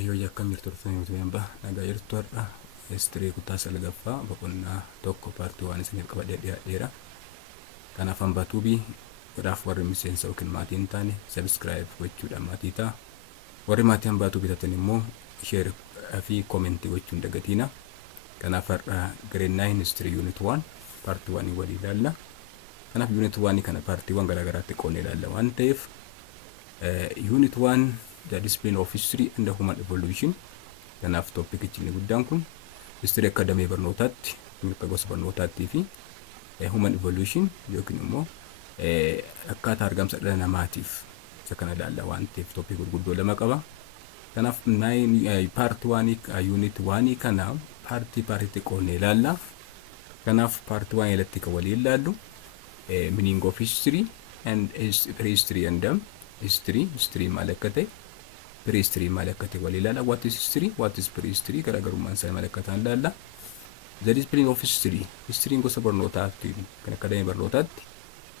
Waaqayyo akkam jirturtanii hamba nagaa jirtu har'a history kutaa salgaffaa boqonnaa tokko paartii waan isiniif qabadhee dhiyaadheera. Kanaaf hambaatuu bi godhaaf warri miseensa yookiin maatii hin taane subscribe gochuudhaan maatii ta'a. Warri maatii hambaatuu bitatan immoo share fi comment gochuun dagatiina. Kanaaf har'a grade 9 history unit 1 paartii waan walii ilaalla. Kanaaf unit 1 kana paartiiwwan garaagaraatti qoonnee ilaalla waan ta'eef unit 1 the discipline of history and the human evolution. Kanaaf topic inni guddaan kun history academy barnootaatti mirga gosa barnootaatti fi human evolution yookiin immoo akkaataa argamsa dhala namaatiif isa kana ilaalla waan ta'eef topic gurguddoo lama qaba. Kanaaf part 1 unit 1 kana paartii qoonnee ilaalla. Kanaaf part 1 irratti kan walii ilaallu meaning of history and prehistory and history maal akka ta'e prehistory maal akka ta'e walii ilaalla. What is history, what is prehistory garaagarummaan isaa maal akka ta'an ilaalla. The discipline of history gosa barnootaatti kan akademii barnootaatti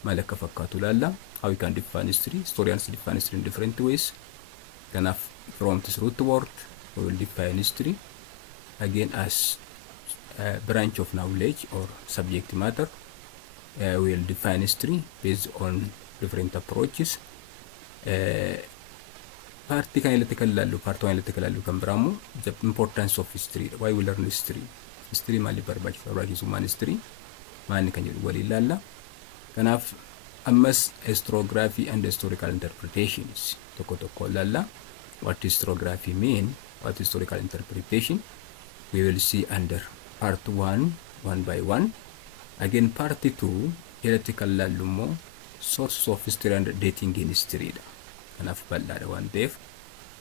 maal akka fakkaatu ilaalla. How we can define history. Historians define history in different ways. Kanaaf from this root word we will define history again as a branch of knowledge or subject matter. We will define history based on different approaches. Partii kan ilatti kan ilaallu part 1 ilatti kan ilaallu kan biraamu the importance of history. Why we learn history. History maaliif barbaachisummaan history maali kan jedhu walii ilaalla. Kanaaf ammas historiography and historical interpretations tokko ilaalla. What historiography mean, what historical interpretation we will see under part 1 one by one. Again part 2 ilatti kan ilaallu immoo sources of history and dating in history dha. Kanaaf bal'aadha waan ta'eef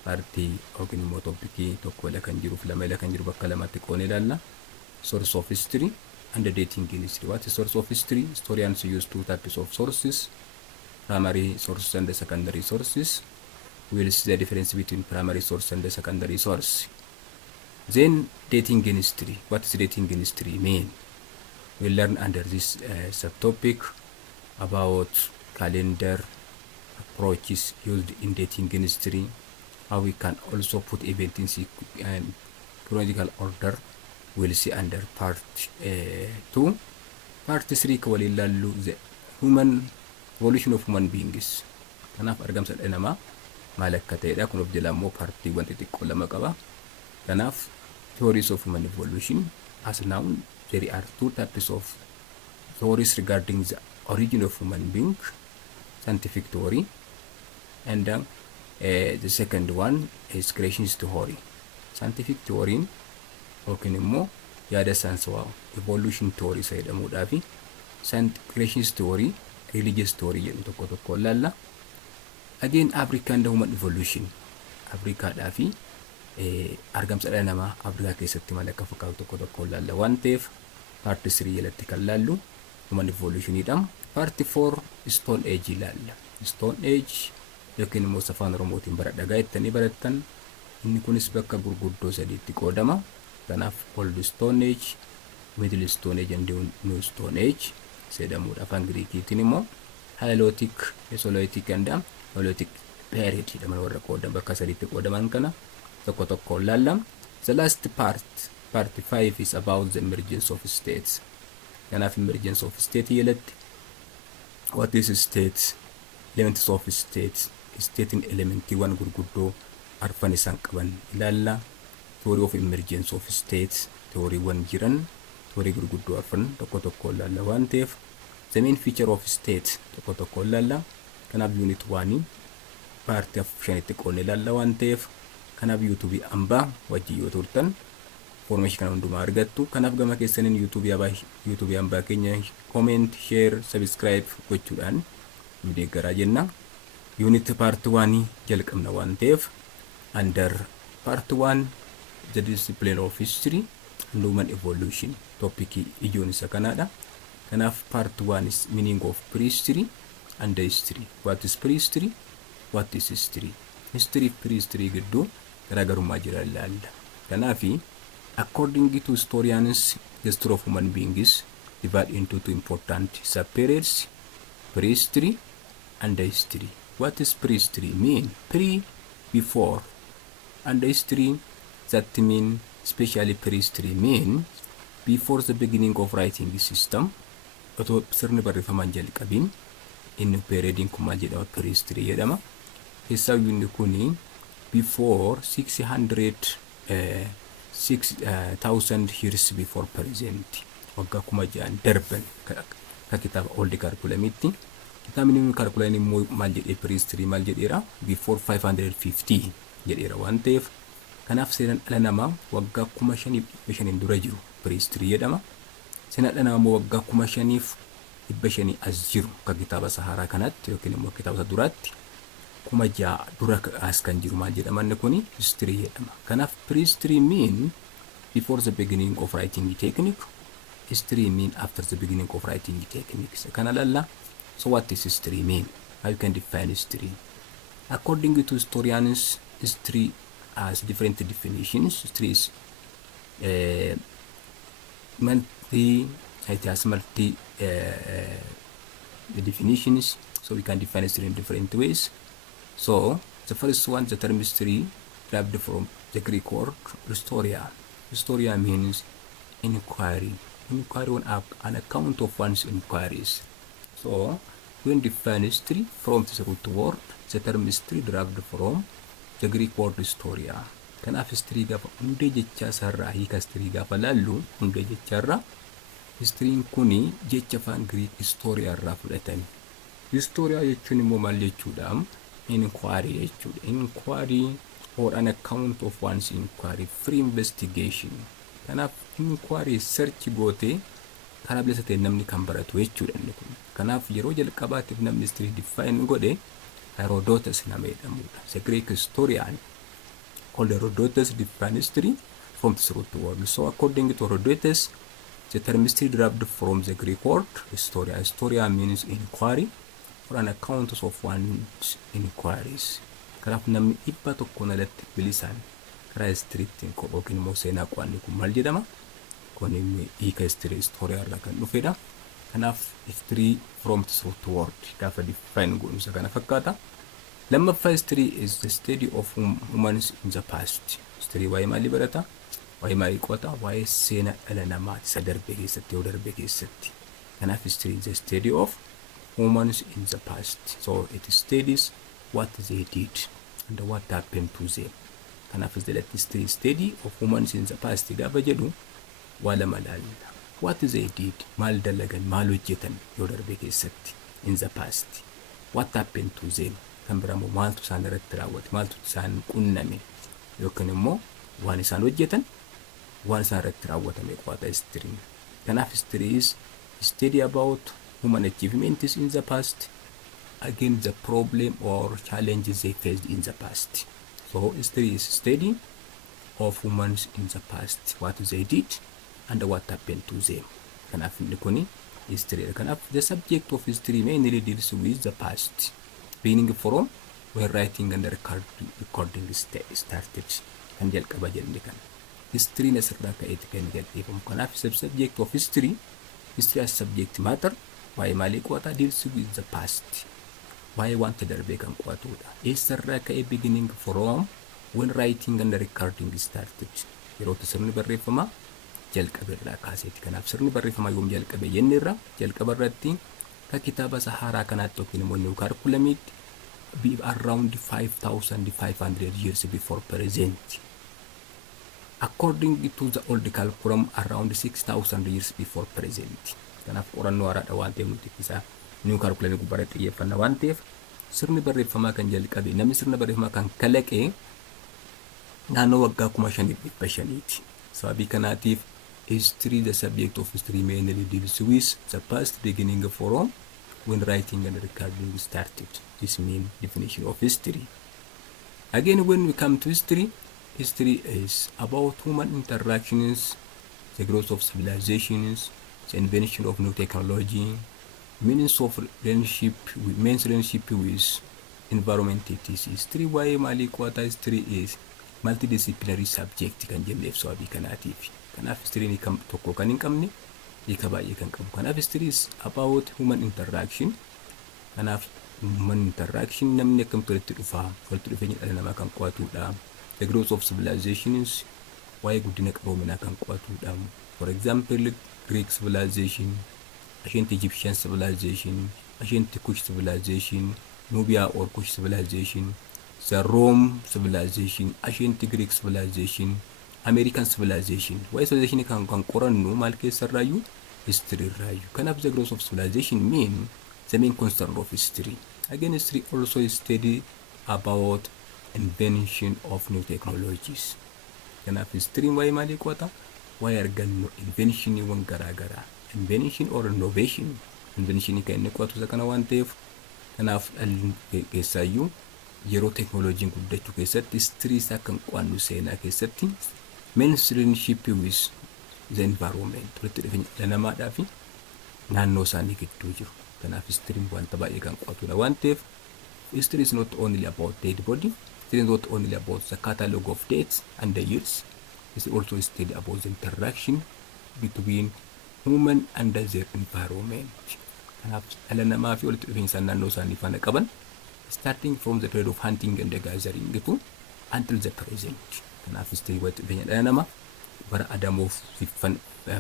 paartii yookiin immoo toopikii tokko kan jiruuf lama kan jiru bakka lamatti qoonnee ilaalla. Source of history and dating in history. What is source of history? Historians use two types of sources, primary sources and the secondary sources. We will see the difference between primary source and the secondary source. Then dating in history. What is dating in history mean? We'll learn under this subtopic about calendar approaches used in dating in history, how we can also put event in chronological order. We'll see under part 2. Part 3 ka walii ilaallu the evolution of human beings. Kanaaf argamsa dhala namaa maal akka ta'edha. Kun of jala immoo paartiiwwan xixiqqoo lama qaba. Kanaaf theories of human evolution. As now there are two types of theories regarding the origin of human being, scientific theory, and the second one is creationist theory. Scientific theory yookiin immoo yaada saayinsawaa evolution theory jedhamuudhaa fi creationist theory religious theory jedhu tokko ilaalla. Again African human evolution Afrikaadhaa fi argamsa dhala namaa Afrikaa keessatti maal akka fakkaatu tokko ilaalla waan ta'eef part 3 jalatti kan ilaallu human evolution dha. Part 4 stone age ilaalla. Stone age yookiin immoo afaan Oromootiin bara dhagaa jettanii barattan. Inni kunis bakka gurguddoo sadiitti qoodama. Kanaaf old stone age, middle stone age and new stone age jedhamuudha. Afaan Giriikiitiin immoo Halilotic, Mesolithic and Neolithic period jedhaman warra qoodan bakka sadiitti qoodaman kana tokko ilaalla. The last part 5 is about the emergence of states. Kanaaf emergence of state jalatti what is states, elements of states, stating elementiiwwan gurguddoo arfan isaan qaban ilaalla. Theory of emergence of states, theorywan jiran, theory gurguddoo arfan tokko ilaalla waan ta'eef the main feature of states tokko ilaalla. Kanaaf unit 1 paartii 5tti qoonnee ilaalla waan ta'eef kanaaf YouTube hambaa wajjin yoo turtan information kana hundumaa argattu. Kanaaf gama keessaniin YouTube hambaa keenya comment, share, subscribe gochuudhaan nu deeggaraa jenna. Unit part 1 jalqabna waan ta'eef under part 1 the discipline of history and human evolution topic ijoon isa kanaadha. Kanaaf part 1 is meaning of prehistory and history. What is prehistory? What is history? History prehistory gidduu garaagarummaa jira ilaalla. Kanaaf according to historians the history of human beings divided into two important subperiods, prehistory and history. What is prehistory mean? Pre, before, And history, that mean, especially prehistory, mean before the beginning of writing system, otoo sirni barreeffamaan jalqabin inni periodiin kun maal jedhama? Prehistory jedhama. Keessaayyuu inni kuni before 6,000 years before present, waggaa 6,000 darban ka kitaaba old curriculum'itti. Kitaabni new curriculum immoo maal jedhee prehistory maal jedheera? Before 550 jedheera waan ta'eef kanaaf seenaan dhala namaa waggaa 5,500 dura jiru prehistory jedhama. Seenaan dhala namaa waggaa 5,500 as jiru ka kitaaba Saharaa kanatti yookiin immoo kitaaba duraatti 6,000 dura as kan jiru maal jedhama? Inni kuni history jedhama. Kanaaf prehistory mean before the beginning of writing technique, history mean after the beginning of writing techniques. Kana lalla. So what is history mean? How you can define history? According to historians, history has different definitions. History is it has multi definitions, so we can define history in different ways. So the first one, the term history derived from the Greek word historia. Historia means inquiry. Inquiry on an account of one's inquiries. So when define history from this root word, the term history derived from the Greek word historia. Kanaaf history gaafa hundee jechaa sarraa hiika history gaafa laallu hundee jechaarraa historiin kuni jecha afaan Greek historia irraa fudhatame. Historia jechuun immoo maal jechuudha? Inquiry jechuudha. Inquiry or an account of one's inquiry, free investigation. Kanaaf inquiry search gootee karaa bilisa ta'e namni kan baratu jechuudha inni kun. Kanaaf yeroo jalqabaatiif namni history define godhe Herodotus nama jedhamudha. The Greek historian called Herodotus define history from this root word. So according to Herodotus, the term history derived from the Greek word historia. Historia means inquiry or an account of one's inquiries. Kanaaf namni dhibba tokkoon alatti bilisaan karaa historytiin yookiin immoo seenaa qo'anni kun maal jedhama? Kun hiika history historia irraa kan dhufedha. Kanaaf history from this root word gaafa define godhusa kana fakkaata. Lammaffaa history is the study of humans in the past. History waa'ee maalii barata? Waa'ee maalii qo'ata? Waa'ee seenaa dhala namaati isa darbe keessatti yoo darbe keessatti. Kanaaf history is the study of humans in the past. So it studies what they did and what happened to them. Kanaaf history study of humans in the past gaafa jedhu wala malalla. What they did, maal dalagan, maal hojjetan yoo darbe keessatti in the past. What happened to them? Kan biraammoo maaltu isaan irratti raawwate, maaltu isaan qunname yookiin immoo waan isaan hojjetan, waan isaan irratti raawwatame qo'ata history. Kanaaf history is study about human achievements in the past, against the problem or challenges they faced in the past. So history is study of humans in the past, what they did and what happened to them. Kanaaf inni kuni history. Kanaaf the subject of history mainly deals with the past, beginning from when writing and recording started. Kan jalqaba jenne kan history asirraa ka'eeti kan jalqabamu. Kanaaf subject of history as subject matter waa'ee maalii qo'ata? Deals with the past, waa'ee wanta darbee kan qo'atudha. Eessarraa ka'ee beginning from when writing and recording started, yeroo sirni barreeffamaa jalqabe irraa kaaseeti. Kanaaf sirni barreeffamaa yoom jalqabe jenne irraa jalqaba irratti ka kitaaba Saharaa kanaatti yookiin immoo new curriculum'itti around 5,500 years before present. According to the old curriculum, around 6,000 years before present. Kanaaf qorannoo haaraadha waan ta'eef nuti isaa new curriculum gubbaa xiyyeeffanna waan ta'eef sirni barreeffamaa kan jalqabe namni sirna barreeffamaa kan kalaqe naannoo waggaa 5,500ti. Sababii kanaatiif history, the subject of history mainly deals with the past, beginning from when writing and recording started. This means definition of history. Again, when we come to history, history is about human interactions, the growth of civilizations, the invention of new technology, means of relationship with environment. History waa'ee maalii qo'ata? History is multi-disciplinary subject kan jenneef sababii kanaatiif. Kanaaf history kan tokko kan hin qabne hiika baay'ee kan qabu. Kanaaf history is about human interaction. Kanaaf human interaction namni akkamitti walitti dhufaa, walitti dhufeenya dhala namaa kan qo'atudha. the growth of civilizations waa'ee guddina qaroominaa kan qo'atudha. For example, Greek civilization, ancient Egyptian civilization, ancient Kush civilization, Nubia or Kush civilization, the Rome civilization, ancient Greek civilization, American civilization. Waa'ee civilization kan qorannu maal keessarraayyuu history irraayyuu. Kanaaf the growth of civilization mean the main concern of history. Again, history also study about invention of new technologies. Kanaaf history waa'ee maalii qo'ata? Waa'ee argannu inventioniiwwan garaagaraa. Invention or innovation. Inventionii kan inni qo'atu isa kana waan ta'eef kanaaf dhalli keessaayyuu yeroo teknooloojiin guddachuu keessatti history isaa kan qo'annu seenaa keessatti relationship with the environment walitti dhufeenya dhala namaadhaa fi naannoo isaanii gidduu jiru. Kanaaf history wanta baay'ee kan qo'atudha waan ta'eef history is not only about dead body, it is not only about the catalog of dates and the years, it is also study about the interaction between human and their environment. Kanaaf dhala namaa fi walitti dhufeenya naannoo isaanii faana qaban starting from the period of hunting and the gathering to until the present. Kanaaf history walitti dhufeenya dhala namaa bara adamoof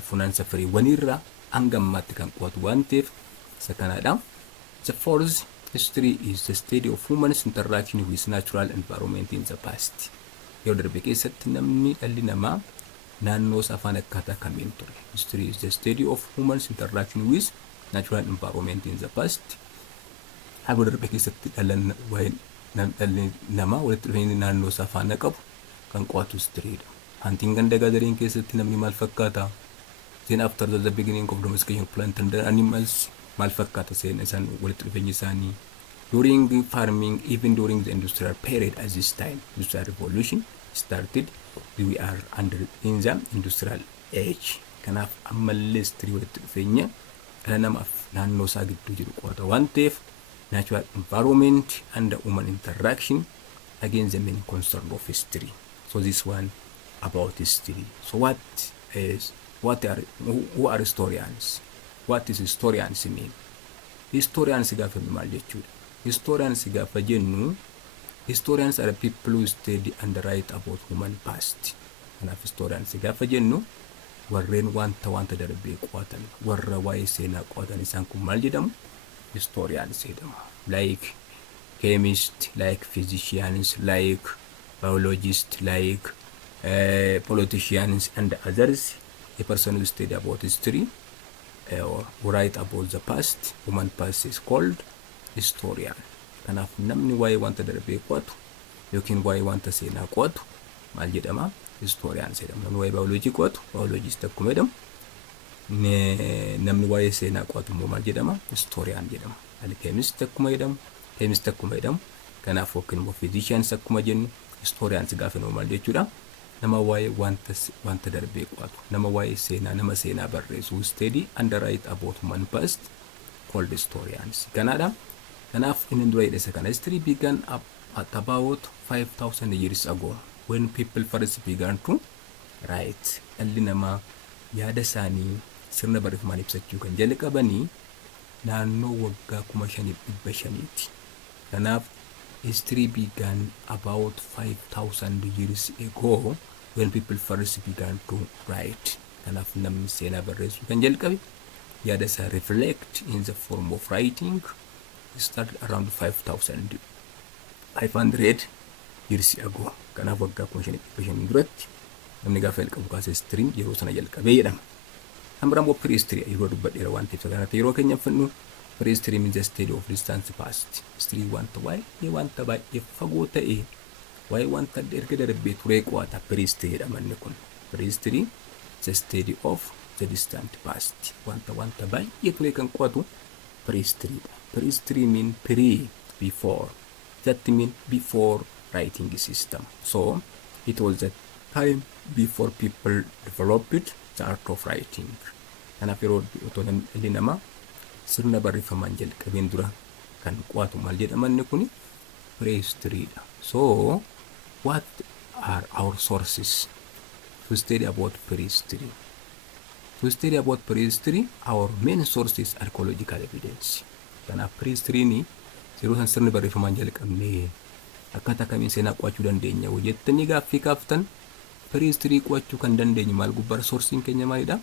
funaansa firiiwwanirraa hanga ammaatti kan qo'atu waan ta'eef isa kanaadha. The fourth history is the study of humans interaction with natural environment in the past. Yeroo darbe keessatti namni dhalli namaa naannoo isaa faana akkaataa kamiin ture. History is the study of humans interaction with natural environment in the past. Yeroo darbe keessatti dhalli namaa walitti dhufeenya naannoo isaa faana qabu kan qo'atu historyidha. Hunting and gathering keessatti namni maal fakkaata? Then after the beginning of domestication of plant and animals maal fakkaata seen isaan walitti dhufeenyi isaanii? During farming, even during the industrial period as this time, industrial revolution started, we are under in the industrial age. Kanaaf ammallee history walitti dhufeenya dhala namaaf naannoo isaa gidduu jiru qo'ata waan ta'eef natural environment and the human interaction against the main concern of history. So this one about history. So who are historians? What is historians mean? Historians gaafa maal jechuudha? Historians gaafa jennu historians are people who study and write about human past. Kanaaf historians gaafa jennu warreen wanta darbee qo'atan warra waa'ee seenaa qo'atan isaan kun maal jedhamu? Historians jedhamu. Like chemists, like physicians, like biologists, like politicians and others. A person who study about history or write about the past, human past is called historian. Kanaaf namni waa'ee wanta darbee qo'atu yookiin waa'ee wanta seenaa qo'atu maal jedhama? Historian jedhama. Namni waa'ee biology qo'atu biologist akkuma jedhamu, namni waa'ee seenaa qo'atu immoo maal jedhama? Historian jedhama. Chemist akkuma jedhamu, chemist akkuma jedhamu. Kanaaf yookiin immoo physicians akkuma jennu historians gaafa maal jechuudha? Nama waa'ee wanta darbee qo'atu, nama waa'ee seenaa, nama seenaa barreessu, study and write about human past called historians. Kanaadha. Kanaaf inni dura jedhese kana history began at about 5,000 years ago when people first began to write. Dhalli namaa yaada isaanii sirna barreeffamaan ibsachuu kan jalqabanii naannoo waggaa 5,500ti. Kanaaf history began about 5,000 years ago when people first began to write. Kanaaf namni seenaa barreessuu kan jalqabe yaada isaa reflect in the form of writing started around 5,500 years ago. Kanaaf waggaa 5,500 duratti namni gaafa jalqabu kaasee history yeroo sana jalqabee jedhama. Hambira immoo prehistory yeroo dubbadheera waan ta'eef kanatti yeroo keenya fudhannu prehistory means the study of distant past. History wanta baay'ee fagoo ta'e waa'ee wanta erga darbee turee qo'ata prehistory jedhamanni kun. Prehistory the study of the distant past. Wanta baay'ee turee kan qo'atu prehistory. Prehistory mean before. That mean before writing system. So it was the time before people developed the art of writing. Kanaaf yeroo otoo dhalli namaa sirna barreeffamaan jalqabeen dura kan qo'atu maal jedhamanni kun prehistoryidha. So what are our sources to study about prehistory? To study about prehistory, our main source is archaeological evidence. Kanaaf prehistory ni yeroo san sirni barreeffamaan jalqabnee akkaataa kamiin seenaa qo'achuu dandeenya jettanii gaaffii kaaftan prehistory qo'achuu kan dandeenyu maal gubbaa soursiin keenya maalidha?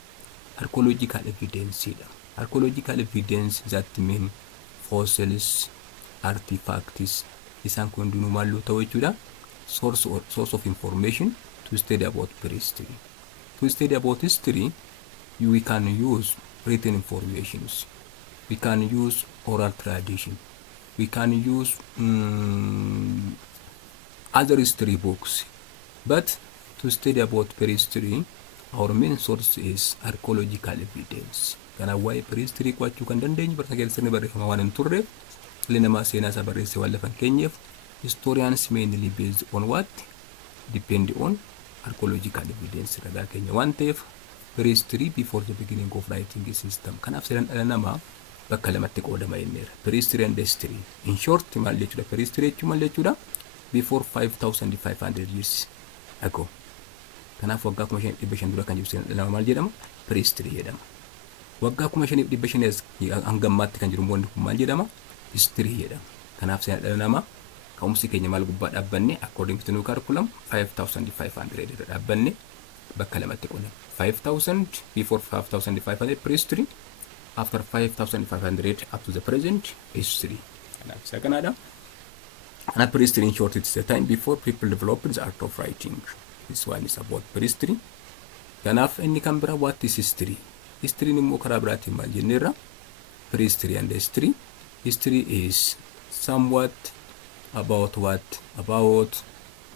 Archaeological evidence dha. Archaeological evidence that mean fossils, artifacts, isaan kun hundinuu maal ta'u jechuudha? Source of information to study about prehistory. To study about history, we can use written informations. We can use oral tradition. We can use other history books. But to study about prehistory, our main source is archaeological evidence. Kana waa'ee prehistory qo'achuu kan dandeenyu barsa keessatti barreeffama waan hin turreef illee namaa seenaa isaa barreesse waan lafan keenyeef historians mainly based on what? Depend on archaeological evidence ragaa keenya waan ta'eef prehistory before the beginning of writing system. Kanaaf seenaan dhala namaa bakka lamatti qoodama jenneera. Prehistory and history. In short maal jechuudha? Prehistory jechuun maal jechuudha? Before 5500 years ago. Kanaaf waggaa 5500 dura kan jiru seenaan dhala namaa maal jedhama? Prehistory jedhama. Waggaa 5500 hanga ammaatti kan jiru wanti kun maal jedhama? History jedhama. Kanaaf seenaan dhala namaa ka'umsi keenya maal gubbaa dhaabbanne according to new curriculum 5500 irra dhaabbanne bakka lamatti qoodama. 5000 before 5500 prehistory, after 5500 up to the present history. Kanaaf isa kanaadha. And prehistory in short, it's the time before people developed the art of writing. This one is about prehistory. Kanaaf inni kan bira what is history? History nimmoo karaa biraatiin maal jenneerra? Prehistory and history. History is somewhat about what? About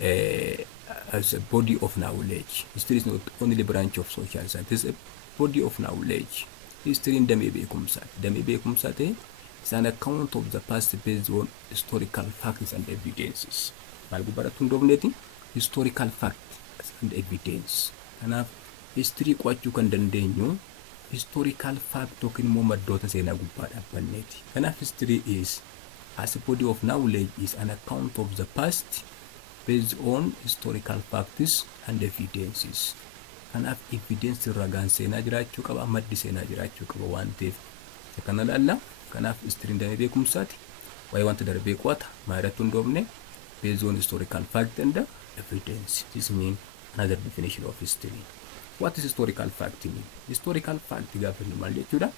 as a body of knowledge. History is not only the branch of social science, it's a body of knowledge. History in damee beekumsaati. Damee beekumsaati is an account of the past based on historical facts and evidences. Maal gubbaarratti hundoofneeti? Historical facts and evidence. Kanaaf history qo'achuu kan dandeenyu historical fact yookiin immoo maddoota seenaa gubbaa dhaabbanneeti. Kanaaf history is as a body of knowledge is an account of the past based on historical facts and evidences. Kanaaf evidence ragaan seenaa jiraachuu qaba, maddi seenaa jiraachuu qaba waan ta'eef kana laalla. Kanaaf history damee beekumsaati. Waa'ee wanta darbee qo'ata maayirratti hundoofne based on historical fact and evidence. This means another definition of history. What is historical fact mean? Historical fact gaafa nu maal jechuudha?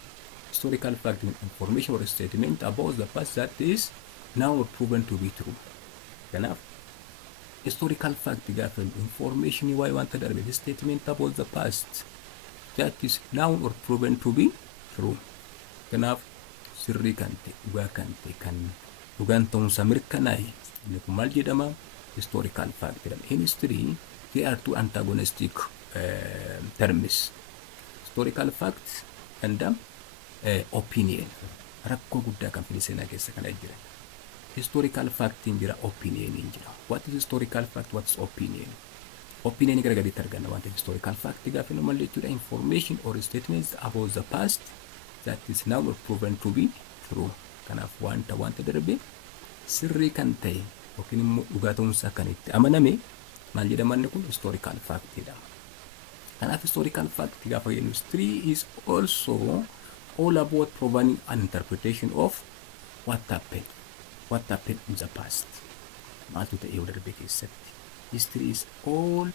Historical fact means information or statement about the past that is now proven to be true. Kanaaf historical fact gaafa information waa'ee wanta darbe statement about the past that is now or proven to be true. Kanaaf sirrii kan ta'e dhugaa kan ta'e kan dhugaan ta'uunsa mirkanaa'e inni kun maal jedhama? Historical fact jedhama. In history there are two antagonistic terms. Historical fact and opinion. Rakkoo guddaa kan fide seenaa keessa kana jira. Historical fact in jira, opinion in jira. What is historical fact? What is opinion? Opinion garagariitti arganna wanta historical fact gaafa nu maal jechuudha? Information or statements about the past that is now proven to be true. Kanaaf wanta darbe sirrii kan ta'e yookiin immoo dhugaa ta'uunsaa kan itti amaname maal jedhama inni kun? Historical fact jedhama. Kanaaf historical fact gaafa jennu history is also all about providing an interpretation of what happened in the past. Maaltu ta'ee yoo darbe keessatti. History is all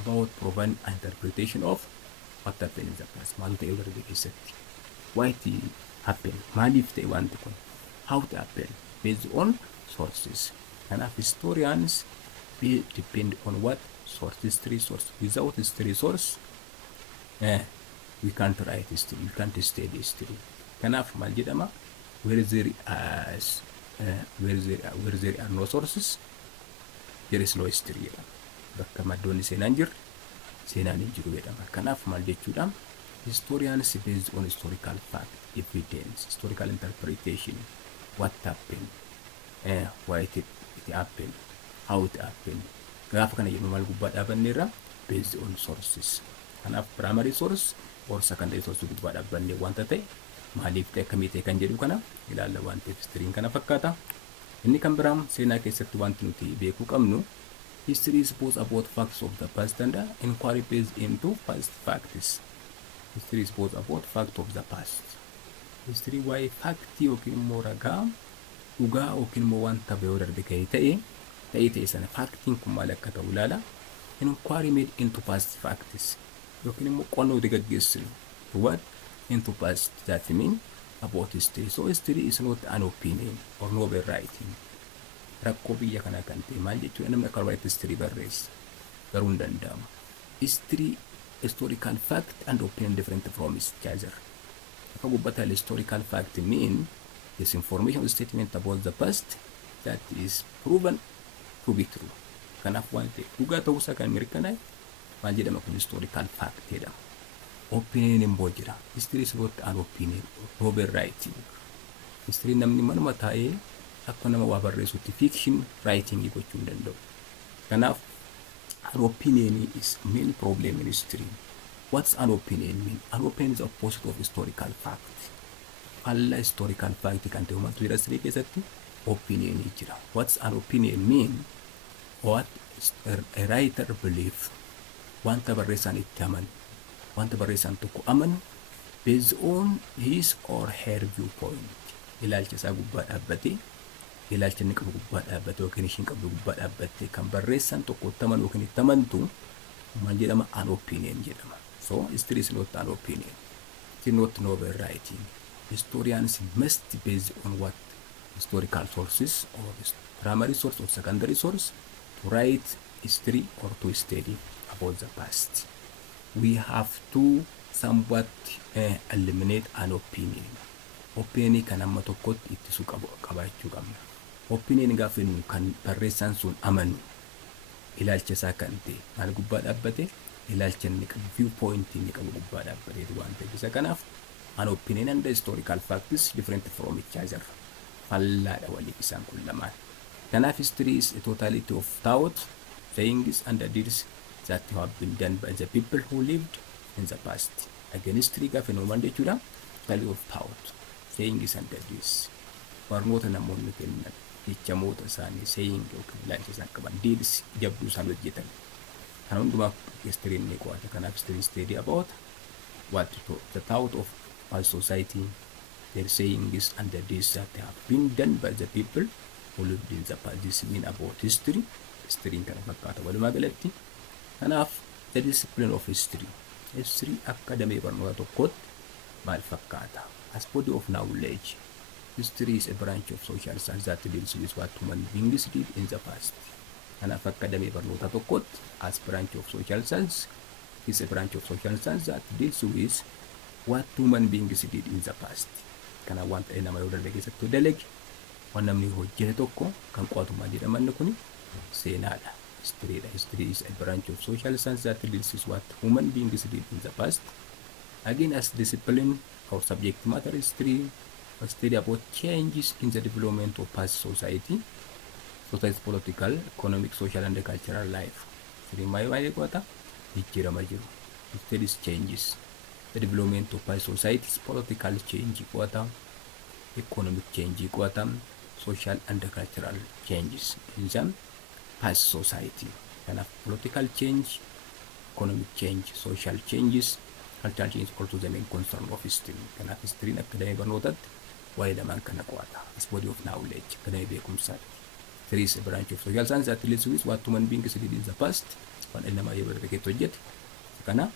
about providing an interpretation of what happened in the past. Maaltu ta'ee yoo darbe keessatti. Why it happened? Maaliif ta'e wanti kun? How it happened? Based on sources. Kanaaf historians depend on what? Source. History source. Without history source, we can't write history. We can't study history. Kanaaf maal jedhama? Where there are no sources, there is no history. Bakka maddoonni seenaan jirre seenaan hin jiru jedhama. Kanaaf maal jechuudha? Historians based on historical fact, evidence, historical interpretation, what happened, why it happened, how it happened. Gaafa kana jennu maal gubbaa dhaabanneerra? Based on sources. Kanaaf primary source or secondary source gubbaa dhaabannee wanta ta'e maaliif ta'e akkamii ta'e kan jedhu kana ilaalla waan ta'eef history kana fakkaata. Inni kan biraan seenaa keessatti wanti nuti beekuu qabnu history is both about facts of the past and inquiry based into past facts. History is both about fact of the past. History waa'ee fact yookiin immoo ragaa dhugaa yookiin immoo wanta bahee darbe ta'e ta'ee sana faaktiin kun maal akka ta'u ilaala. Inquiry made into past facts yookiin immoo qonnoo gaggeessinu what into past that mean about history. So history is not an opinion or novel writing. Rakkoo biyya kanaa kan ta'e maal jechuudha, namni akka write history barreessa garuu hin danda'amu. History historical fact and opinion different from each other. Akka gubbataa historical fact mean this information statement about the past that is proven to be true. Kanaaf waan ta'e dhugaa ta'uusaa kan mirkanaa'e maal jedhama kun historical fact jedhama. Opinion immoo jira. History is not an opinion, novel writing. History namni manuma taa'ee akka nama waa barreessutti fiction writing gochuu hin danda'u. Kanaaf an opinion is main problem in history. What's an opinion mean? An opinion is opposite of historical fact. Alla historical fact kan ta'u maaltu jira history keessatti opinion jira. What's an opinion mean? What a writer believe, wanta barreessaan itti amanu, wanta barreessaan tokko amanu based on his or her viewpoint. Ilaalcha isaa gubbaa dhaabbatee, ilaalcha inni qabu gubbaa dhaabbatee yookiin ishiin qabu gubbaa dhaabbatee kan barreessaan tokko itti amanu yookiin itti amantu maal jedhama? An opinion jedhama. So history is not an opinion. It is not novel writing. Historians must base on what historical sources or primary source or secondary source to write history or to study about the past. We have to somewhat eliminate an opinion. Opinion kan amma tokkotti ittisuu qabaachuu qabna. Opinion gaafa jennu kan barreessaan sun amanu ilaalcha isaa kan ta'e maal gubbaa dhaabbate, ilaalcha inni qabu viewpoint inni qabu gubbaa dhaabbatee waan ta'eef isa kanaaf an opinion and the historical fact is different from each other. Fallaadha waliin isaan kun lamaan. Kanaaf history is a totality of thought, sayings and deeds that have been done by the people who lived in the past. Again, history gaafa jennu maal jechuudha? Totality of thought, sayings and deeds. Barnoota namoonni kennan, jechamoota isaanii, saying yookiin ilaalcha isaan qaban, deeds jabduu isaan hojjetan. Kana hundumaa history inni qo'ata. Kanaaf history study about what the thought of our society, their sayings and the deeds that have been done by the people who lived in the past. This mean about history. History kana fakkaata walumaa galatti. Kanaaf the discipline of history. History akka damee barnoota tokkotti maal fakkaata? As body of knowledge. History is a branch of social science that deals with what human beings did in the past. Kanaaf akka damee barnoota tokkotti as branch of social science is a branch of social science that deals with what human beings did in the past. Kana wanta nama yoo darbe keessatti dalage waan namni hojjete tokko kan qo'atu maal jedhaman kun seenaadha. History is a branch of social science that deals with what human beings did in the past. Again, as discipline or subject matter, history study about changes in the development of past society's political, economic, social and cultural life. History maayee qo'ata jijjiirama jiru. Studies changes. The development of past society's political change qo'ata, economic change qo'ata, social and cultural changes in the past society. Kanaaf political change, economic change, social changes, cultural change also the main concern of history. Kanaaf history akka damee barnootatti waa'ee lamaan kana qo'ata. As body of knowledge, akka damee beekumsaatti. History is a branch of social science that deals with what human beings did in the past. Waan dhalli namaa yoo darbe keessatti hojjete. Kana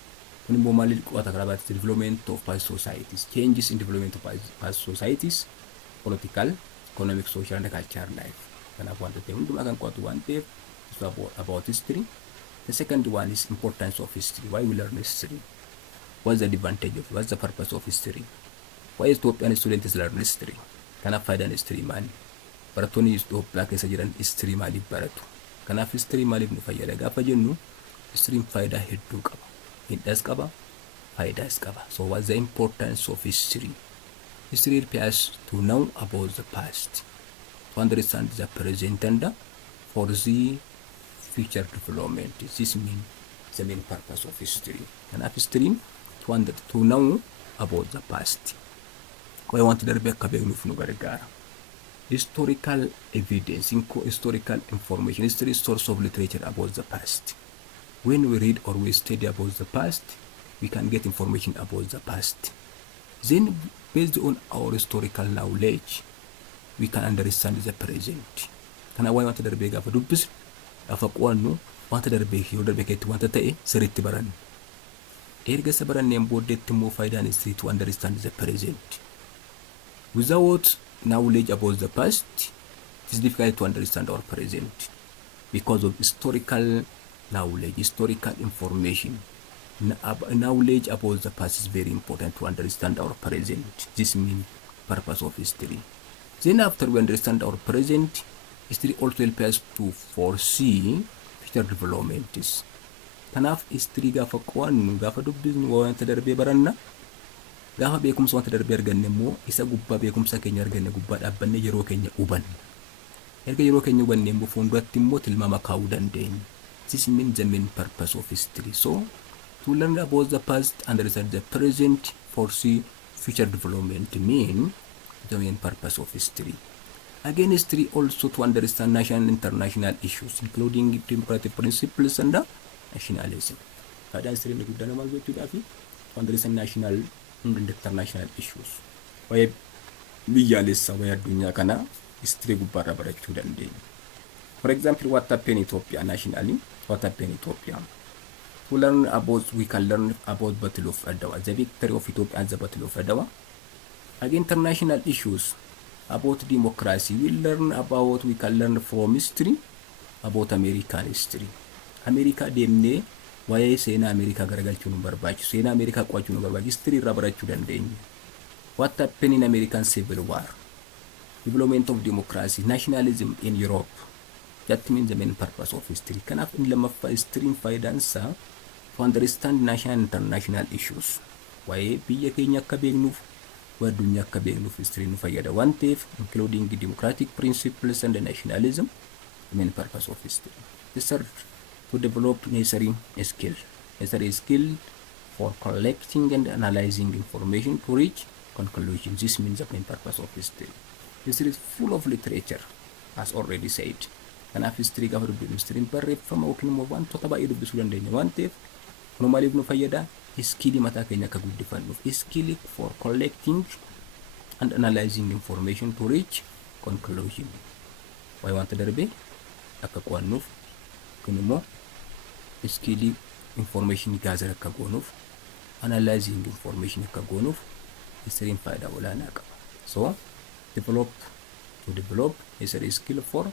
kun immoo maal qo'ata karaa baatti development of past societies, changes in development of past societies, political, economic, social and cultural life. Kanaaf wanta ta'e hundumaa kan qo'atu waan ta'eef about history. The second one is importance of history. Why we learn history? What's the advantage of it? What's the purpose of history? Why Ethiopian students learn history? Kanaaf faayidaan history maali? Barattoonni Itoophiyaa keessa jiran history maaliif baratu? Kanaaf history maaliif nu fayyada? Gaafa jennu history faayidaa hedduu qaba. Hiddas qaba, faayidaas qaba. So what's the importance of history? History helps to know about the past, to understand the present and for the future development. This means the main purpose of history. And history to know about the past. I want to darbe akka beeknuuf nu gargaara. Historical evidence, historical information, history is source of literature about the past. When we read or we study about the past, we can get information about the past. Then, based on our historical knowledge, we can understand the present. Kana waa'ee wanta darbee gaafa dubbisnu gaafa qo'annu wanta darbee yoo darbee keessatti wanta ta'e sirriitti baranna. Erga isa baranneen booddeetti immoo faayidaan history to understand the present. Without knowledge about the past, it is difficult to understand our present because of historical knowledge, historical information. Knowledge about the past is very important to understand our present. This means purpose of history. Then after we understand our present, history also helps us to foresee future developments. Kanaaf history gaafa qo'annu gaafa dubbisnu wanta darbee baranna. Gaafa beekumsa wanta darbee arganne immoo isa gubbaa beekumsa keenya arganne gubbaa dhaabbannee yeroo keenya hubanna. Erga yeroo keenya hubanne immoo fuulduratti immoo tilmaama kaa'uu dandeenya. This means the main purpose of history. So to learn about the past, understand the present, foresee future development mean the main purpose of history. Again, history also to understand national and international issues, including democratic principles and nationalism. Faayidaan history inni guddaan maal jechuudhaaf to understand national and international issues. Waa'ee biyyaalessaa waa'ee addunyaa kana history gubbaarraa barachuu dandeenya. For example, what happened in Ethiopia nationally, what happened in Ethiopia. To learn about, we can learn about Battle of Adawa, the victory of Ethiopia and the Battle of Adawa. Again, international issues about democracy. We can learn from history about American history. America deemnee waa'ee seenaa Amerikaa garagalchuu nu barbaachisu. Seenaa Amerikaa qo'achuu nu barbaachisu. History irraa barachuu dandeenya. What happened in American Civil War? Development of democracy, nationalism in Europe. That means the main purpose of history. Kanaaf in lammaffaa history faayidaan isaa to understand national and international issues. Waa'ee biyya keenya akka beeknuuf, waa'ee addunyaa akka beeknuuf history nu fayyada waan ta'eef, including democratic principles and nationalism, the main purpose of history. The third, to develop necessary skill for collecting and analyzing information to reach conclusions. This means the main purpose of history. History is full of literature, as already said. Kanaaf history gaafa dubbifnu history barreeffama yookiin immoo wantoota baay'ee dubbisuu dandeenya waan ta'eef kun maaliif nu fayyada? Iskilii mataa keenya akka guddifannuuf. Iskilii for collecting and analyzing information to reach conclusion. Waa'ee wanta darbee akka qo'annuuf kun immoo iskilii information gather akka goonuuf, analyzing information akka goonuuf history faayidaa olaanaa qaba. So to develop history skill for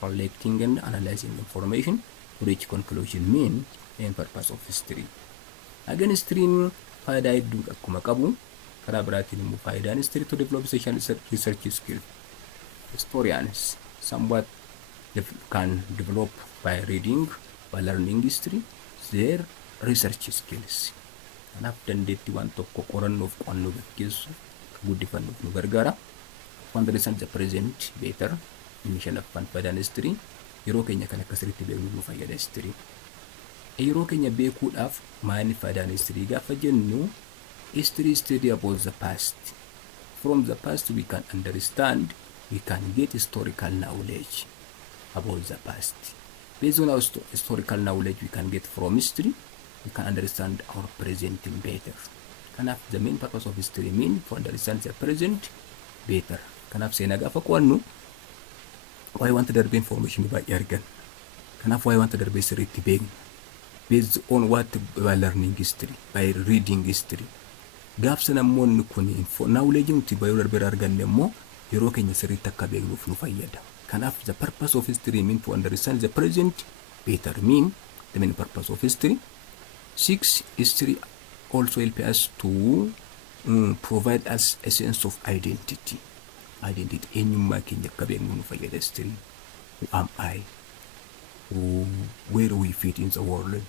collecting and analyzing information to reach conclusion mean main purpose of history. Again, history faayidaa hedduu akkuma qabu karaa biraatiin immoo faayidaan history to develop social research skill. Historians somewhat can develop by reading, by learning history, their research skills. Kanaaf dandeettii waan tokko qorannoof qo'annoo gaggeessu guddifannuuf nu gargaara. To understand the present better, inni shanaffaan faayidaan history yeroo keenya kan akka sirriitti beeknuuf nu fayyada history. Yeroo keenya beekuudhaaf maali faayidaan history gaafa jennu history study about the past. From the past we can understand, we can get historical knowledge about the past. Based on our historical knowledge we can get from history, we can understand our present better. Kanaaf the main purpose of history mean to understand the present better. Kanaaf seenaa gaafa qo'annu waa'ee wanta darbee information baay'ee arganna. Kanaaf waa'ee wanta darbee sirriitti beekna. Based on what by learning history, by reading history. Gaafsa namoonni kun knowledge nuti baay'ee darbee arganne immoo yeroo keenya sirriitti akka beeknuuf nu fayyada. Kanaaf the purpose of history mean to understand the present better mean the main purpose of history. 6. History also help us to provide us a sense of identity. Eenyummaa keenya akka beeknu nu fayyada history. Who am I? Where we fit in the world?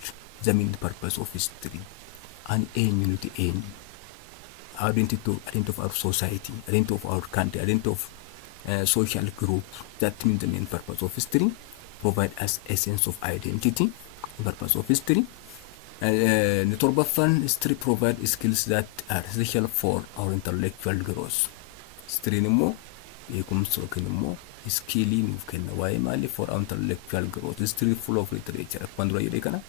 The main purpose of history. And nuti eenyu. Identity of our society, identity of our country, identity of social group. That means the main purpose of history. Provide us a sense of identity. The purpose of history. Torbaffan history provide skills that are essential for our intellectual growth. History immoo beekumsa yookiin immoo iskilii nuuf kenna waa'ee maali for our intellectual growth. History full of literature. Akkuma dura jedhee kana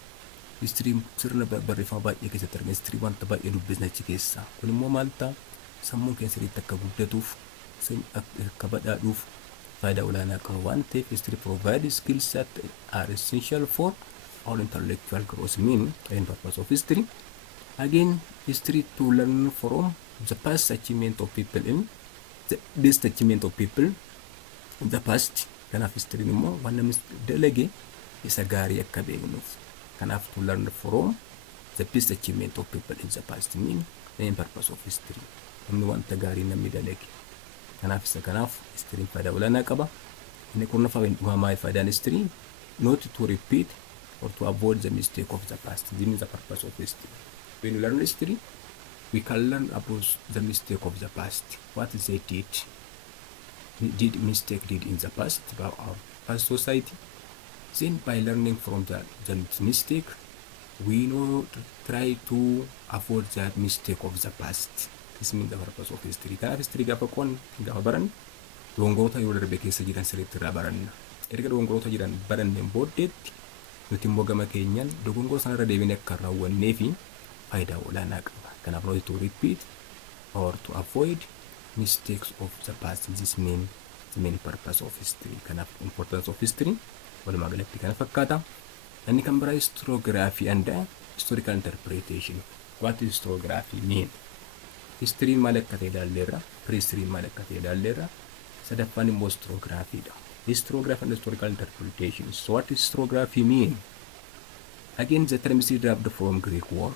history sirna barreeffama baay'ee keessatti argina. History wanta baay'ee dubbisna achi keessaa. Kun immoo maal ta'a? Sammuun keenya sirriitti akka guddatuuf, akka badhaadhuuf, faayidaa olaanaa qaba waan ta'eef history provides skills that are essential for our intellectual growth. Mean and purpose of history. Again, history to learn from the past achievement of people in the best achievement of people in the past. Kanaaf history immoo waan namni dalage isa gaarii akka beeknuuf. Kanaaf to learn from the best achievement of people in the past. Mean and purpose of history. Namni wanta gaarii namni dalage. Kanaaf history faayidaa olaanaa qaba. Inni kurnaffaa dhumamaa faayidaan history not to repeat or to avoid the mistake of the past. This is the purpose of history. When we learn history, we can learn about the mistake of the past. What they did in the past about our past society. Then by learning from that mistake, we know to try to avoid that mistake of the past. This means the purpose of history. Kanaaf history gaafa baran dogongorota yoo darbe keessa jiran sirriitti irraa baranna. Erga dogongorota jiran baranneen booddeetti nuti immoo gama keenyaan dogongora sanarra deebinee akka raawwannee fi faayidaa olaanaa qaba. Kanaaf not to repeat or to avoid mistakes of the past. This means the main purpose of history. Kanaaf importance of history walumaa galatti kana fakkaata. Inni kan biraa historiography and historical interpretation. What is historiography mean? History maal akka ta'e ilaalleerra, prehistory maal akka ta'e ilaalleerra, sadaffaan immoo historiography dha. Historiography and historical interpretation. So what is historiography mean? Again, the term is derived from Greek word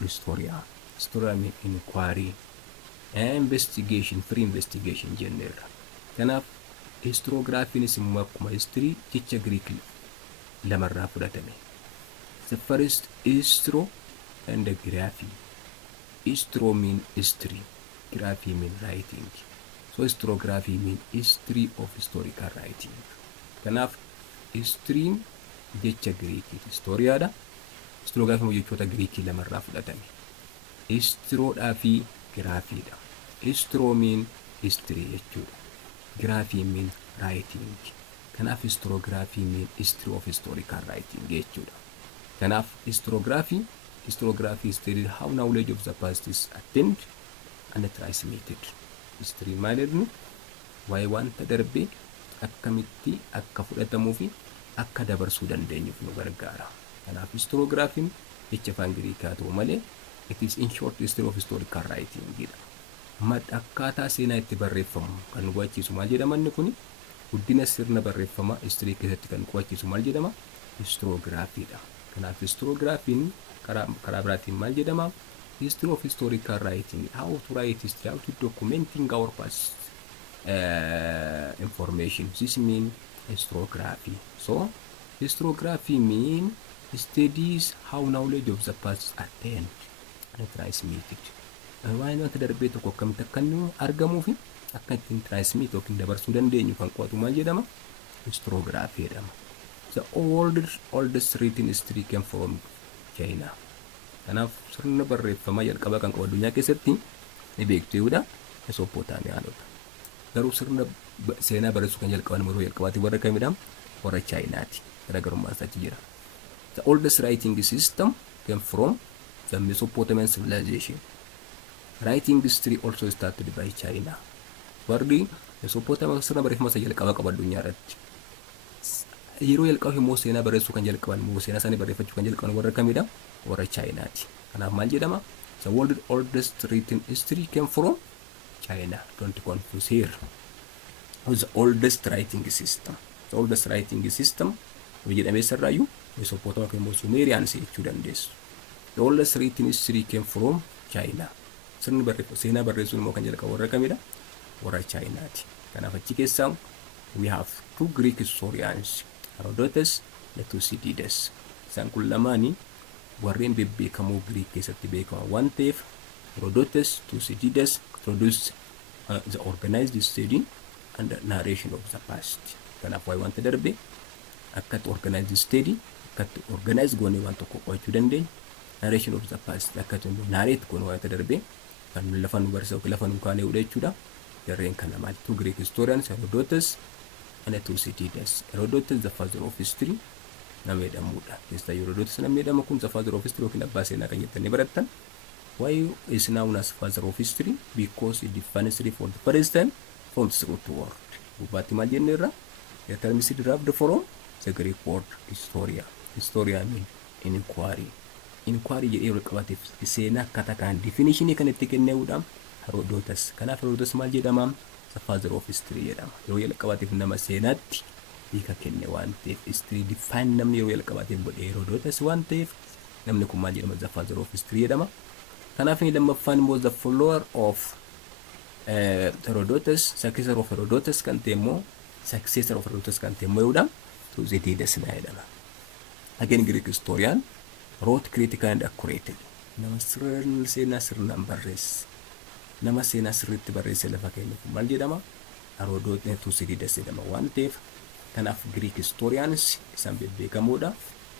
historia. Historia means inquiry and investigation, free investigation jenneerra. Kanaaf historiography is immoo akkuma history jecha Greek lamarraa fudhatame. The first histro and the graphy. Histro mean history, graphy mean writing. So historiography mean history of historical writing. Kanaaf history jecha Greek historia da. Historiography immoo jechoota Greek lamarraa fudhatame. Histro fi graphy da. Histro mean history jechuudha. Graphy mean writing. Kanaaf historiography mean history of historical writing jechuudha. Kanaaf historiography is studied how knowledge of the past is attained and transmitted. History maal jedhu waa'ee wanta darbee akkamitti akka fudhatamuu fi akka dabarsuu dandeenyuuf nu gargaara. Kanaaf historiography jecha afaan Giriikaa ta'u malee it is in short history of historical writing jedha. Akkaataa seenaa itti barreeffamu kan nu hubachiisu maal jedhama inni kun? Guddina sirna barreeffama history keessatti kan nu hubachiisu maal jedhama? Historiography dha. Kanaaf historiography karaa biraatiin maal jedhama? History of historical writing. How to write history, how to documenting our past information. This means historiography. So historiography means studies how knowledge of the past is attained and transmitted. Waan wanta darbee tokko akkamitti akka inni argamuu fi akka ittiin transmit yookiin dabarsuu dandeenyu kan qo'atu maal jedhama? Historiography jedhama. The oldest written history came from China. Kanaaf sirna barreeffamaa jalqabaa kan qabu addunyaa keessatti ni beektu jechuudha. Mesopotamiyaanota. Garuu sirna seenaa barreessuu kan jalqaban yeroo jalqabaatti warra kamidha? Warra Chaayinaati. Garaagarummaan isaa achi jira. The oldest writing system came from the Mesopotamian civilization. Writing history also started by China. Warri Mesopotamia sirna barreeffamaa isa jalqabaa qabu addunyaa irratti. Yeroo jalqabu immoo seenaa barreessuu kan jalqaban immoo seenaa isaanii barreeffachuu kan jalqaban warra kamidha? Warra Chaayinaati. Kanaaf maal jedhama? The world oldest written history came from China. Don't confuse here. The oldest writing system. The oldest writing system jedhamee sarraayyuu Mesopotamia kan immoo Sumerians jechuu dandeessu. The oldest written history came from China. Seenaa barreessuun immoo kan jalqabu warra kamidha? Warra Chaayinaati. Kanaaf achi keessaa we have two Greek historians, Herodotus and Thucydides. Isaan kun lamaanii warreen bebbeekamoo Greek keessatti beekaman waan ta'eef Herodotus, Thucydides introduced the organized study and the narration of the past. Kanaaf waa'ee wanta darbe akkatti organized study, akkatti organized goonee waan tokko qo'achuu dandeenya. Narration of the past akkatti narrate goonee wanta darbe kan lafa nu barsiisu yookiin lafa nu kaanee jechuudha. Jarreen kana maal? Two Greek historians, Herodotus and Thucydides. Herodotus the father of history nama jedhamudha. Keessaa Herodotus nama jedhamu kun the father of history yookiin abbaa seenaa kan jettanii barattan. Why is known as father of history? Because he defined history for the first time from the root word. gubbaatti maal jenne irra the term is derived from the Greek word historia mean inquiry jedhee wal qabateef seenaa akkaataa kan definitionii kan itti kenneewudha Herodotus. Kanaaf Herodotus maal jedhama? The father of history jedhama. Yeroo wal qabateef nama seenaatti hiika kenne waan ta'eef history define namni yeroo wal qabateef godhe Herodotus waan ta'eef namni kun maal jedhama? The father of history jedhama. Kanaaf inni lammaffaan immoo the follower of Herodotus, successor of Herodotus kan ta'e immoo jedhama. Thucydides jedhama. Again, Greek historian wrote critically and accurately. Nama seenaa sirnaan barreesse. Nama seenaa sirriitti barreesse lafa keenya kun maal jedhama? Herodotus Thucydides jedhama waan ta'eef kanaaf Greek historians isaan beekamoodha.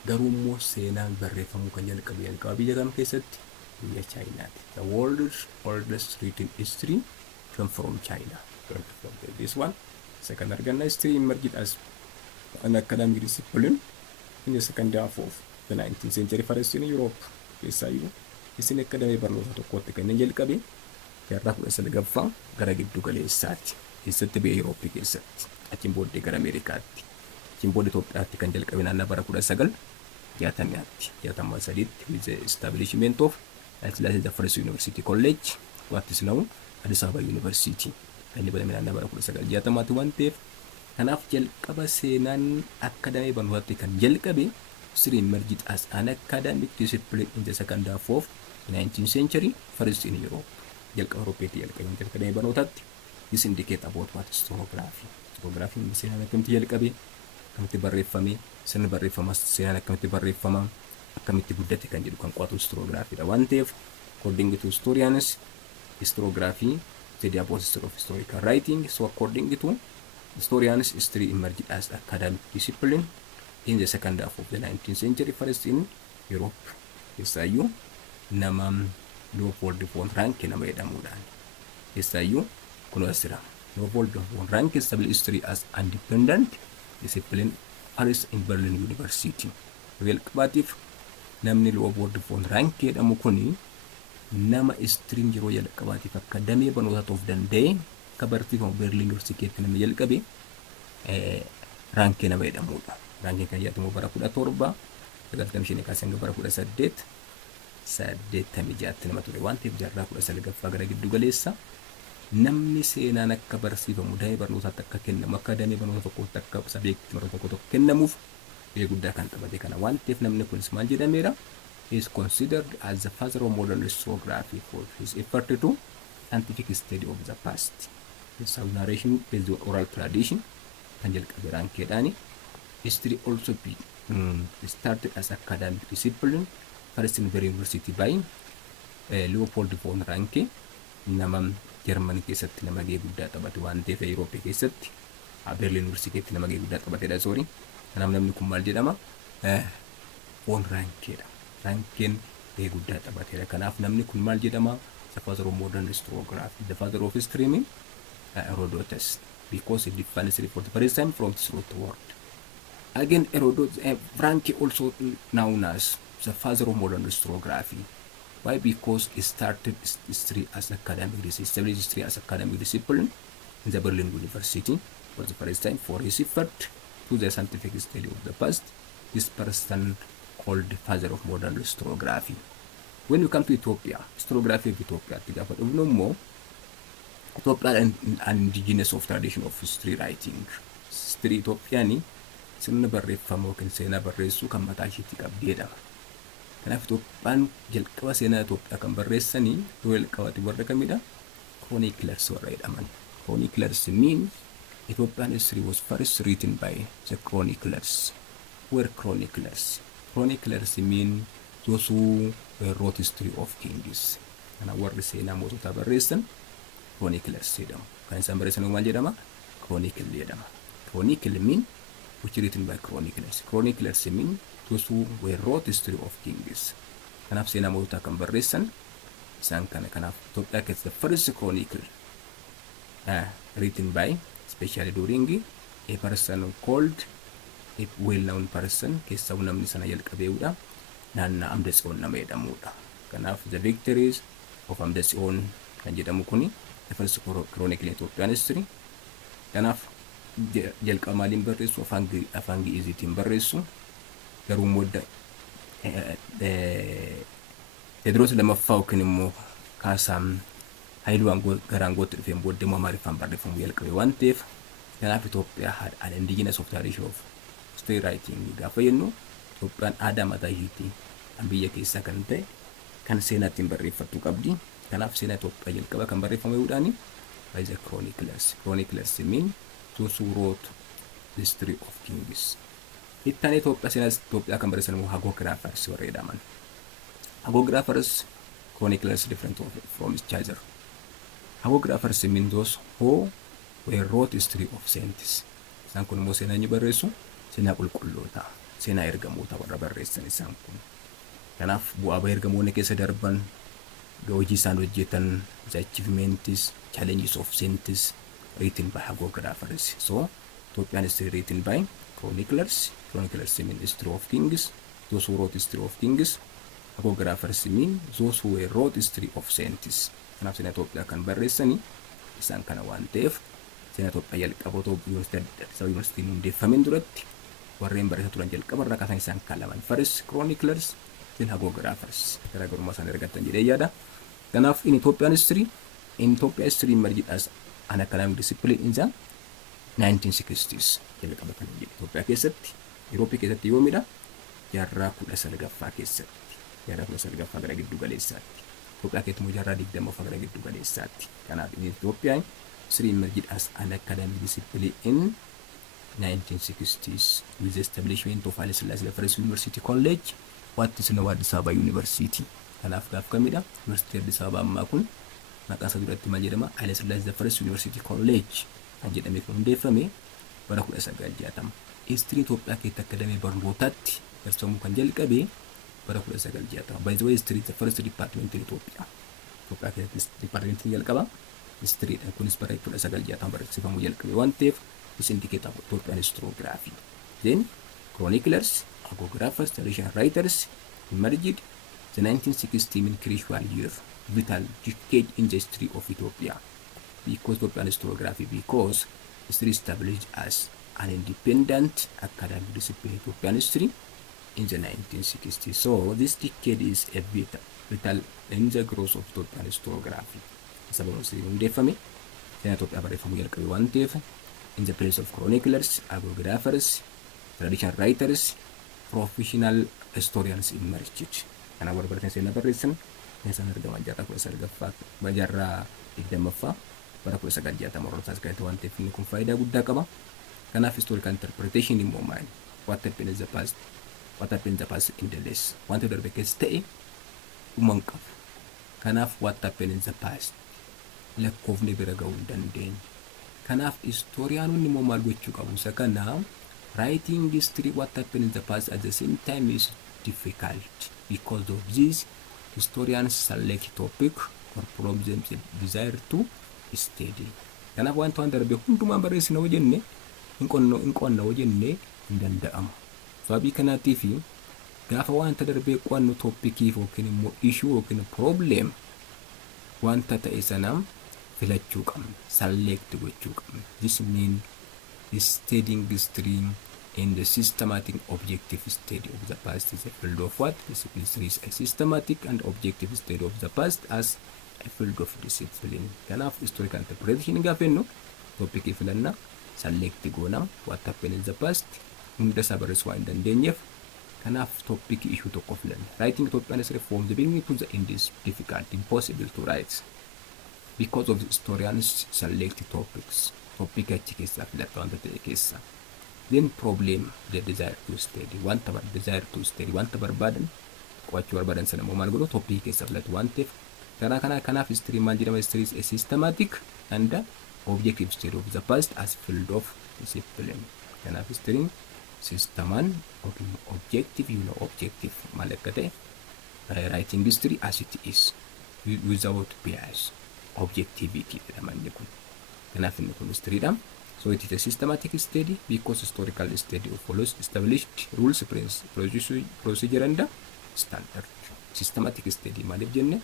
Garuu immoo seenaan barreeffamuu kan jalqabe biyya kam keessatti? Biyya Chaayinaati. The world's oldest written history come from China. This one, second argana history emerged as an academic discipline in the second half of the 19th century first in Europe. Keessayyuu isin akademii barnoota tokkotti kan jalqabe jaarraa 19ffaa gara giddu galeessaatti keessatti biyya Eurooppii keessatti achiin booddee gara Ameerikaatti achiin booddee Itoophiyaatti kan jalqabe naannoo bara 1963 with the establishment of the first university college what is now Addis Ababa University kan bara naannoo bara 1960 waan ta'eef kanaaf jalqaba seenaan akademii barnootaatti kan jalqabe history emerged as an academic discipline in the second half of the 19th century first in Europe. Jalqaba Awurooppatti jalqabe akademii barnootaatti. This indicates about what historiography. Historiography seenaan akkamitti jalqabe, akkamitti barreeffame, sirni barreeffamas seenaan akkamitti barreeffama, akkamitti guddate kan jedhu kan qo'atu historiography dha waan ta'eef according to historians historiography study about history of historical writing. So according to historians, history emerged as academic discipline in the second half of the 19th century first in Europe. Keessayyuu nama Leopold von Ranke nama jedhamuudhaan. Keessayyuu kun asira. Leopold von Ranke established history as independent discipline first in Berlin University. Jalqabaatiif namni Leopold von Ranke jedhamu kuni nama history yeroo jalqabaatiif akademii barnootaa of danda'e akka barsiifamu Berlin University nama jalqabe Ranke nama jedhamudha. Ranke kan jedhamu bara 17 sagaltamii kaasee hanga bara 86 nama ture waan ta'eef jaarraa 19ffaa gara giddu galeessa namni seenaan akka barsiifamu daa'ee barnootaatti akka kennamu akka damee barnoota tokkotti akka sabeetti barnoota tokko kennamuuf gahee guddaa kan taphate kana waan ta'eef namni kunis maal jedhameera? He is considered as the father of modern historiography for his effort to scientific study of the past. His narration based on oral tradition kan jalqabe Rankeedhaani. History also started as academic discipline first in Berlin University by Leopold von Ranke, nama Germany keessatti nama gahee guddaa taphate waan ta'eef Eurooppii keessatti Berlin University nama gahee guddaa taphatedha. Namni kun maal jedhama? Von Rankeedha. Rankeen gahee guddaa taphatedha. Kanaaf namni kun maal jedhama? The father of modern historiography. The father of history means Herodotus, because he defined history for the first time from this root word. Again, Herodotus, Ranke also known as the father of modern historiography. Why? Because he started history as academic discipline in the Berlin University for the first time for his effort to the scientific study of the past. This person called the father of modern historiography. When you come to Ethiopia, historiography of Ethiopia, no more. Ethiopia an indigenous of tradition of history writing. History Ethiopiani sirna barreeffama yookiin seenaa barreessuu kan mataa isheetti qabdeedha. Kanaaf Itoophiyaan jalqaba seenaa Itoophiyaa kan barreessanii jalqabatti warra kamidha? Chroniclers warra jedhaman. Chroniclers mean Ethiopian history was first written by the chroniclers. Who were chroniclers? Chroniclers mean those who wrote history of kings. Kana warri seenaa mootota barreessan chroniclers jedhamu. Kan isaan barreessan maal jedhama? Chronicle jedhama. Chronicle mean which written by chroniclers. Chroniclers mean those who wrote history of kings. Kanaaf seenaa mootota kan barreessan isaan kana. Kanaaf Itoophiyaa keessatti the first chronicle written by especially during a person called a well-known person keessa namni sana jalqabeedha naannaa Amdatsioon nama jedhamudha. Kanaaf the victories of Amdatsioon kan jedhamu kuni the first chronicle in Ethiopian history. Kanaaf jalqaba maaliin barreessu afaan Gi'iziitiin barreessu garuu modda Teediroos lammaffaa yookiin immoo Kaasaam Haayiluu gara aangootti dhufeen booddee immoo Amaariffaan barreeffamuu jalqabe waan ta'eef kanaaf Itoophiyaa had an indigenous of tradition of story writing gaafa jennu Itoophiyaan aadaa mataa isheetii kan biyya keessaa kan ta'e kan seenaa ittiin barreeffattu qabdi. Kanaaf seenaa Itoophiyaa jalqaba kan barreeffame yuudhaani by the chroniclers. Chroniclers mean those who wrote the history of kings. Ittaan Itoophiyaa seenaa Itoophiyaa kan barreessan immoo hagiographies warra jedhaman. Hagiographies chroniclers different from each other. Hagiographies mean those who wrote history of saints. Isaan kun immoo seenaa inni barreessu seenaa qulqulloota, seenaa ergamoota warra barreessan isaan kun. Kanaaf bu'aa bahii ergamoonni keessa darban hojii isaan hojjetan, the achievements, challenges of saints written by hagiographies. So Ethiopian history written by chroniclers. Chroniclers mean history of kings, those who wrote history of kings. Hagiographies mean those who wrote history of saints. Kanaaf seenaa Itoophiyaa kan barreessanii isaan kana waan ta'eef seenaa Itoophiyaa jalqaba yuunivarsiitiin hundeeffameen duratti warreen barreessaa turan jalqaba irraa kaasan isaan kalaman first chroniclers then hagiographies garaagarummaa isaan argatan jedhee yaada. Kanaaf in Ethiopian history emerged as an academic discipline in the 1960s. Jalqaba kan jedhe Itoophiyaa keessatti Yurooppii keessatti yoomidha jaarraa 19ffaa keessatti jaarraa 19ffaa gara giddu galeessaatti Itoophiyaa keessatti immoo jaarraa 20ffaa gara giddu galeessaatti. Kanaaf in Ethiopian history emerged as an academic discipline in 1960s with the establishment of Haile Selassie First University College what is now Addis Ababa University. Kanaaf gaaf kamidha University Addis Ababa ammaa kun maqaan isaa duratti maal jedhama Haile Selassie First University College kan jedhamee hundeeffame bara 1960. History Itoophiyaa keessatti akademii barnootaatti barsiifamuu kan jalqabe bara 1960. By the way, history is the first department in Ethiopia. Itoophiyaa keessatti departmentiin jalqaba history dha. Kunis bara 1960 barsiifamuu jalqabe waan ta'eef this indicates Ethiopian historiography. Then chroniclers, hagiographers, traditional writers emerged. The 1960s mean crucial year, vital decade in the history of Ethiopia. Because Ethiopian historiography, because history established as an independent academic discipline, Ethiopian history in the 1960s. So this decade is a vital in the growth of Ethiopian historiography. Sababni isaa hundeeffame seenaa Itoophiyaa barreeffamuu jalqabe waan ta'eef in the place of chroniclers, hagiographers, traditional writers, professional historians emerged. Kana warra seenaa barreessan isaan argaman jaarraa 19ffaa jaarraa 20ffaa bara 1960 warroota asgaate waan ta'eef inni kun faayidaa guddaa qaba. Kanaaf historical interpretation immoo maali? What happened in the past? What happened in the past in the less? Wanta darbe keessa ta'e dhuman qabu. Kanaaf what happened in the past lakkoofne bira ga'uu hin dandeenye. Kanaaf historiyaanonni immoo maal gochuu qabu? Isa kana writing history what happened in the past at the same time is difficult. Because of this, historians select topic or problems they desire to study. Kanaaf wanta waan darbe hundumaa barreessina hojjenne hin qonna hojjenne hin danda'amu. Sababii kanaatiif gaafa wanta darbe qo'annu toppikiif yookiin immoo issue yookiin problem wanta ta'e sana filachuu qabna, select gochuu qabna. This means studying history in the systematic objective study of the past is a field of what? History is a systematic and objective study of the past as a field of discipline. Kanaaf historical interpretation gaafa jennu topic filanna select goona what happened in the past hunda isaa barreessuu waan dandeenyeef kanaaf topic issue tokko filanna. Writing Ethiopian history from the beginning to the end is difficult, impossible to write because of historians select topics. Topic achi keessaa filata wanta ta'e keessaa. Then problem the desire to study wanta desire to study wanta barbaadan qo'achuu barbaadan sana immoo maal godhu topic keessaa filatu waan ta'eef kanaaf history maal jedhama? History is a systematic and objective study of the past as field of discipline. Kanaaf history systeman objective objective maal akka ta'e writing history as it is without bias objectivity jedhamanni kun. Kanaaf inni kun history dha. So it is a systematic study because historical study follows established rules, procedure and standard. Systematic study maaliif jenne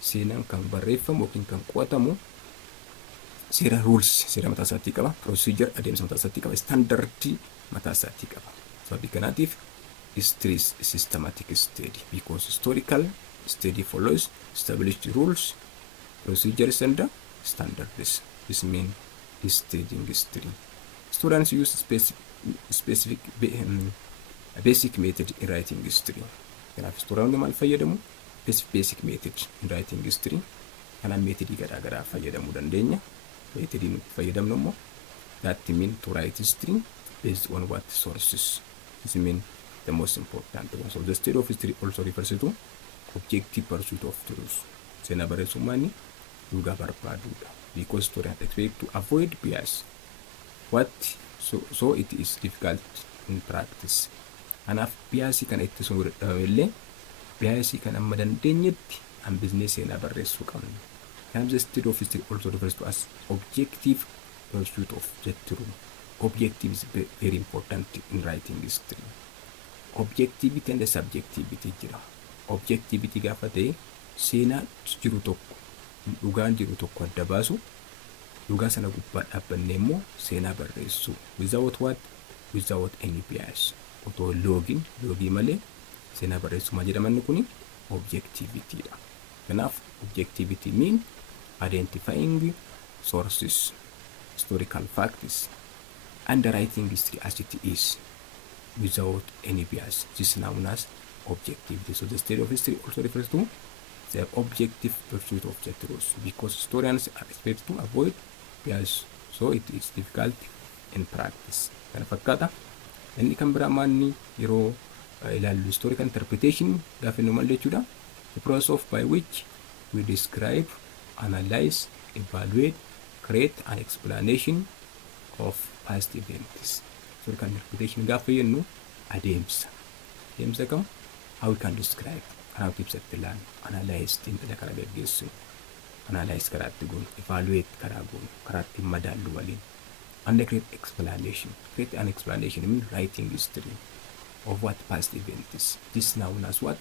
seenaan kan barreeffamu yookiin kan qo'atamu seera rules seera mataa isaatii qaba, procedure adeemsa mataa isaatii qaba, standardii mataa isaatii qaba. Sababii kanaatiif history is systematic study because historical study follows established rules, procedures and standards. This means studying history. Students use specific basic method in writing history. Kanaaf historian maal fayyadamu? Basic method in writing history. Kanaan meetodii garaagaraa fayyadamuu dandeenya. Meetodiin fayyadamnu immoo that mean to write history based on what sources. This mean the most important one. So the study of history also refers to objective pursuit of truth. Seenaa barreessummaan dhugaa barbaaduudha. Because historians expect to avoid bias. So it is difficult in practice. Kanaaf biasii kana ittisuun illee biasii kan amma dandeenyetti hambisnee seenaa barreessuu qabna. Kanaaf the study of history also refers to as objective pursuit of the truth. Objective is very important in writing history. Objectivity and subjectivity jira. Objectivity gaafa ta'e seenaa jiru tokko dhugaan jiru tokko adda baasu, dhugaa sana gubbaa dhaabbannee immoo seenaa barreessu. Without any bias. Otoo loogii malee seenaa barreessummaa jedhamanni kuni objectivity dha. Kanaaf objectivity mean identifying sources, historical facts, and writing history as it is without any bias. This is known as objectivity. So the study of history also refers to the objective pursuit of the truth because historians are expected to avoid bias. So it is difficult in practice. Kana fakkaata. Inni kan biraa maanni yeroo ilaallu historical interpretation gaafa nu maal jechuudha? The process by which we describe, analyze, evaluate, create an explanation of past events. Historical interpretation gaafa jennu adeemsa kam how we can describe, karaa ibsatti ilaalu, analyze xiinxala karaa gaggeessu, analyze karaa itti goonu, evaluate karaa goonu, karaa itti madaallu waliin, and create explanation. Create an explanation means writing history of what past event is. This is known as what?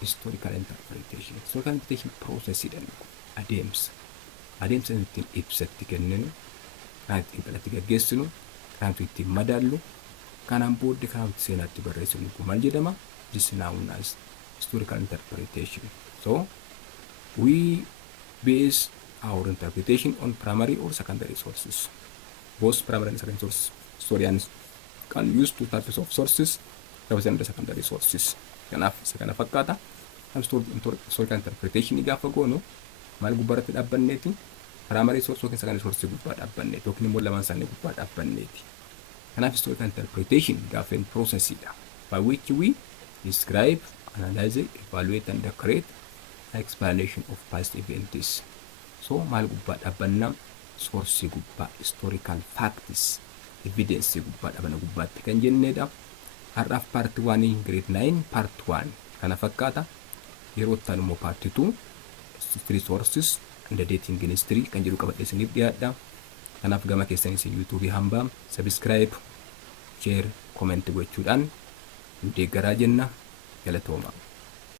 Historical interpretation. Historical interpretation process adeemsa ittiin ibsatti kenninu, karaa ittiin xiinxalatti gaggeessinu, karaa ittiin madaallu, kanaan booddee karaa itti seenaatti barreessinu kun maal jedhama? This is known as historical interpretation. So we base our interpretation on primary or secondary sources. Both primary and secondary sources. Historians can use two types of sources represent the secondary sources. Kanaaf isa kana fakkaata. Historical interpretation gaafa goonu maal gubbaarratti dhaabbanneeti? Primary source yookiin secondary source gubbaa dhaabbanneeti yookiin immoo lamaan isaanii gubbaa dhaabbanneeti. Kanaaf historical interpretation gaafa in processidha by which we describe, analyze, evaluate and create an explanation of past events. So maal gubbaa dhaabbannaa? Source gubbaa, historical facts, evidence gubbaa dhaabana gubbaatti kan jennedha. Har'aaf part 1 grade 9 part 1 kana fakkaata. Yeroo itti immoo part 2 history sources and dating in history kan jedhu qabadhee isiniif dhiyaadha. Kanaaf gama keessanis YouTube hambaa subscribe, share, comment gochuudhaan nu deeggaraa jenna. Galatooma.